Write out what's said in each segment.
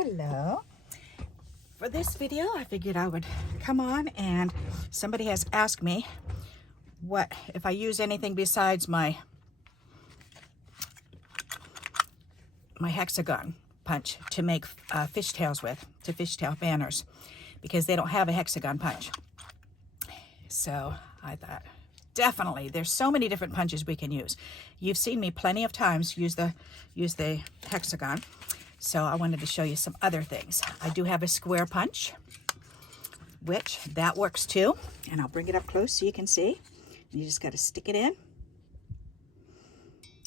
Hello. For this video, I figured I would come on, and somebody has asked me what if I use anything besides my Hexagon Punch to make fishtails with, to fishtail banners, because they don't have a Hexagon Punch. So I thought, definitely, there's so many different punches we can use. You've seen me plenty of times use the Hexagon. So I wanted to show you some other things. I do have a square punch, which that works too. And I'll bring it up close so you can see. You just got to stick it in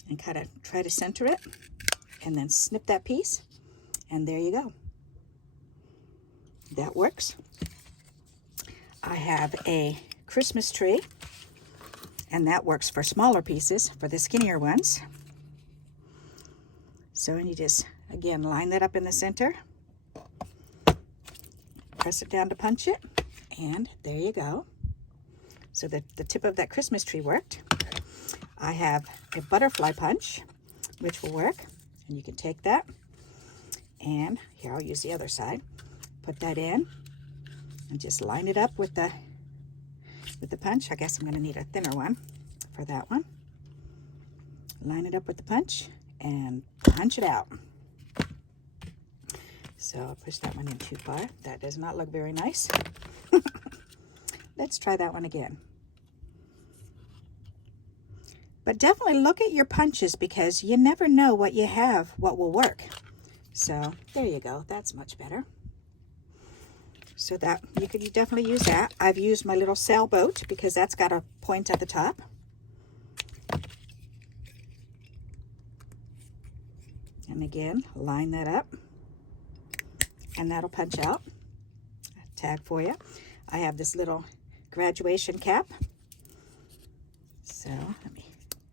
and kind of try to center it, and then snip that piece, and there you go. That works. I have a Christmas tree, and that works for smaller pieces, for the skinnier ones. So, and you just, again, line that up in the center, press it down to punch it, and there you go. So the tip of that Christmas tree worked. I have a butterfly punch, which will work, and you can take that, and here I'll use the other side, put that in, and just line it up with the punch. I guess I'm going to need a thinner one for that one. Line it up with the punch and punch it out. So I'll push that one in too far. That does not look very nice. Let's try that one again. But definitely look at your punches, because you never know what you have, what will work. So there you go. That's much better. So that you could definitely use that. I've used my little sailboat because that's got a point at the top. And again, line that up, and that'll punch out. A tag for you. I have this little graduation cap. So let me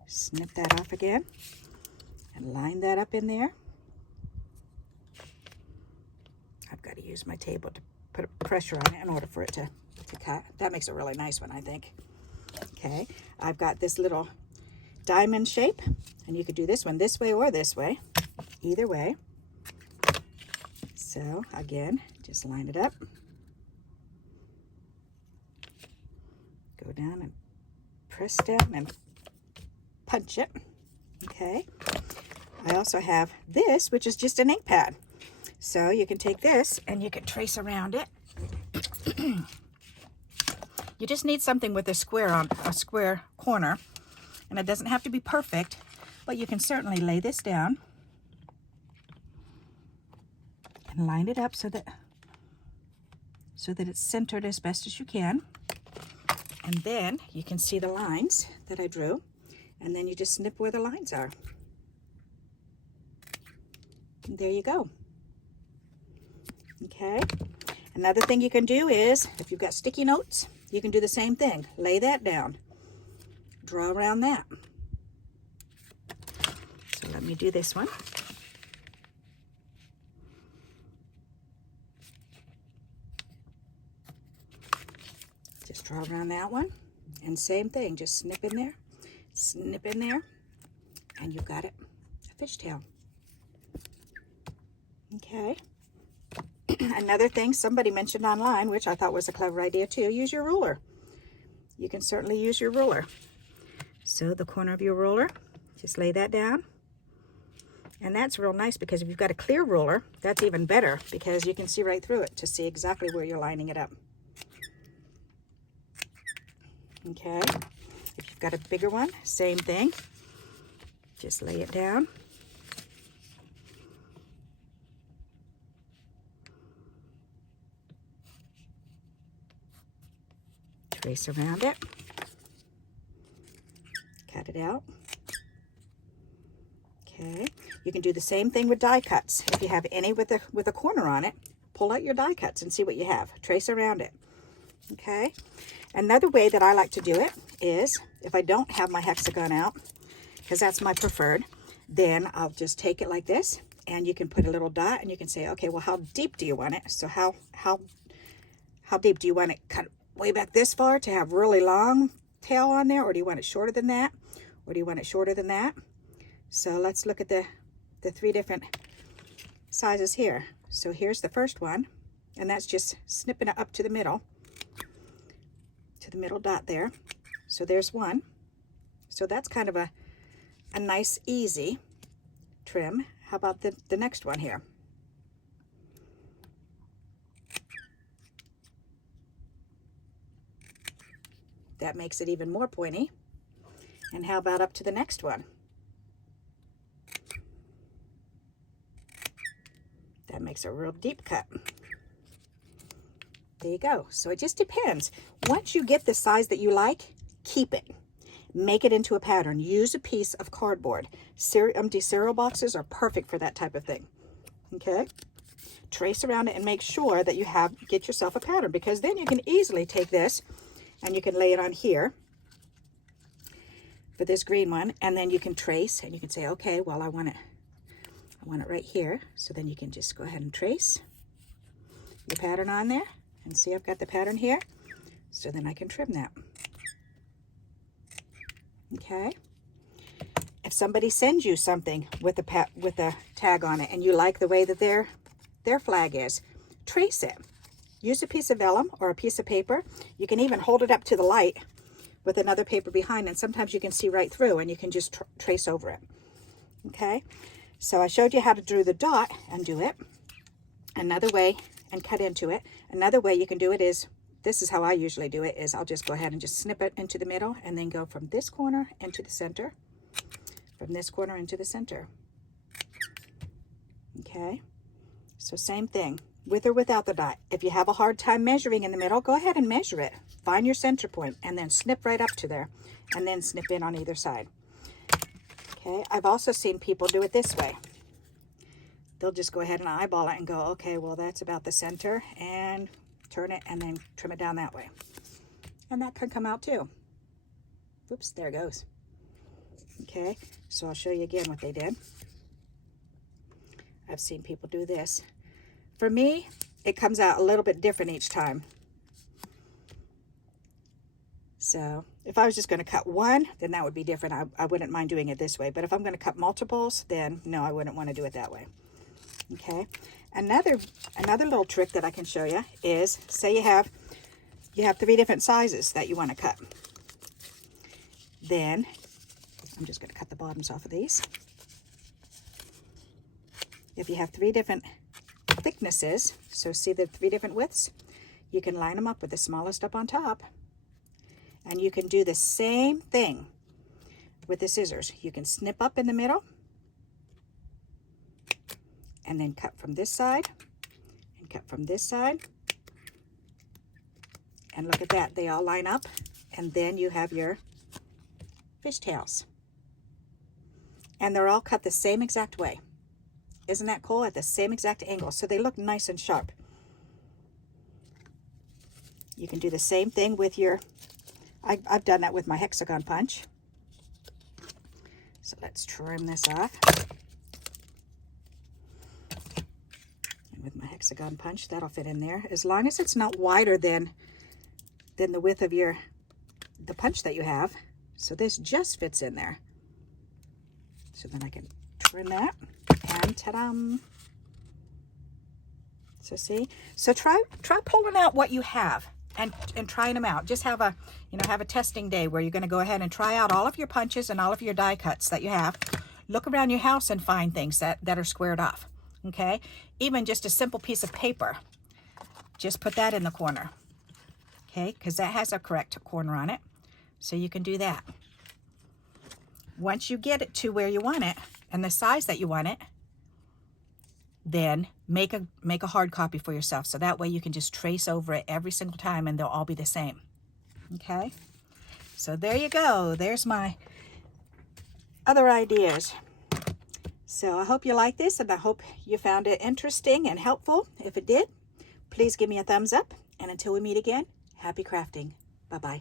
snip that off again and line that up in there. I've got to use my table to put a pressure on it in order for it to cut. That makes a really nice one, I think. Okay, I've got this little diamond shape, and you could do this one this way or this way, either way. So again, just line it up, go down and press down and punch it. Okay, I also have this, which is just an ink pad. So you can take this and you can trace around it. You just need something with a square corner, and it doesn't have to be perfect, but you can certainly lay this down and line it up so that it's centered as best as you can. And then you can see the lines that I drew, and then you just snip where the lines are. And there you go. Okay, another thing you can do is, if you've got sticky notes, you can do the same thing. Lay that down, draw around that. So let me do this one. Just draw around that one, and same thing, just snip in there, and you've got it, a fishtail. Okay. Another thing somebody mentioned online, which I thought was a clever idea too, use your ruler. You can certainly use your ruler. So the corner of your ruler, just lay that down. And that's real nice, because if you've got a clear ruler, that's even better, because you can see right through it to see exactly where you're lining it up. Okay, if you've got a bigger one, same thing. Just lay it down. Trace around it, cut it out. Okay, you can do the same thing with die cuts. If you have any with a corner on it, pull out your die cuts and see what you have. Trace around it. Okay, another way that I like to do it is, if I don't have my Hexagon out, because that's my preferred, then I'll just take it like this, and you can put a little dot, and you can say, okay, well, how deep do you want it? So how deep do you want it? Cut way back this far to have really long tail on there, or do you want it shorter than that, or do you want it shorter than that? So let's look at the three different sizes here. So here's the first one, and that's just snipping it up to the middle dot there. So there's one. So that's kind of a nice, easy trim. How about the next one here? That makes it even more pointy. And how about up to the next one? That makes a real deep cut. There you go. So it just depends. Once you get the size that you like, keep it. Make it into a pattern. Use a piece of cardboard. Empty cereal boxes are perfect for that type of thing. Okay? Trace around it and make sure that you get yourself a pattern, because then you can easily take this and you can lay it on here for this green one, and then you can trace and you can say, okay, well, I want it right here. So then you can just go ahead and trace your pattern on there, and see, I've got the pattern here. So then I can trim that. Okay. If somebody sends you something with a tag on it and you like the way that their flag is, trace it. Use a piece of vellum or a piece of paper. You can even hold it up to the light with another paper behind, and sometimes you can see right through, and you can just trace over it. Okay. So I showed you how to do the dot and do it. Another way, and cut into it. Another way you can do it is, this is how I usually do it, is I'll just go ahead and just snip it into the middle, and then go from this corner into the center, from this corner into the center. Okay. So same thing, with or without the dot. If you have a hard time measuring in the middle, go ahead and measure it. Find your center point, and then snip right up to there, and then snip in on either side. Okay. I've also seen people do it this way. They'll just go ahead and eyeball it and go, okay, well, that's about the center, and turn it and then trim it down that way. And that can come out too. Oops, there it goes. Okay, so I'll show you again what they did. I've seen people do this. For me, it comes out a little bit different each time. So if I was just going to cut one, then that would be different. I wouldn't mind doing it this way. But if I'm going to cut multiples, then no, I wouldn't want to do it that way. Okay. Another little trick that I can show you is, say you have 3 different sizes that you want to cut. Then I'm just going to cut the bottoms off of these. If you have 3 different thicknesses, so see the 3 different widths, you can line them up with the smallest up on top. And you can do the same thing with the scissors. You can snip up in the middle, and then cut from this side, and cut from this side. And look at that, they all line up, and then you have your fishtails. And they're all cut the same exact way. Isn't that cool? At the same exact angle, so they look nice and sharp. You can do the same thing with your, I've done that with my Hexagon Punch. So let's trim this off. And with my Hexagon Punch, that'll fit in there, as long as it's not wider than the width of the punch that you have. So this just fits in there. So then I can trim that, and ta-dam. So see, so try pulling out what you have and trying them out. Just have a testing day where you're going to go ahead and try out all of your punches and all of your die cuts that you have. Look around your house and find things that are squared off. Okay, even just a simple piece of paper, just put that in the corner. Okay, because that has a correct corner on it. So you can do that. Once you get it to where you want it and the size that you want it, then make a hard copy for yourself, so that way you can just trace over it every single time and they'll all be the same. Okay, so there you go. There's my other ideas. So I hope you like this, and I hope you found it interesting and helpful. If it did, please give me a thumbs up, and until we meet again, happy crafting. Bye-bye.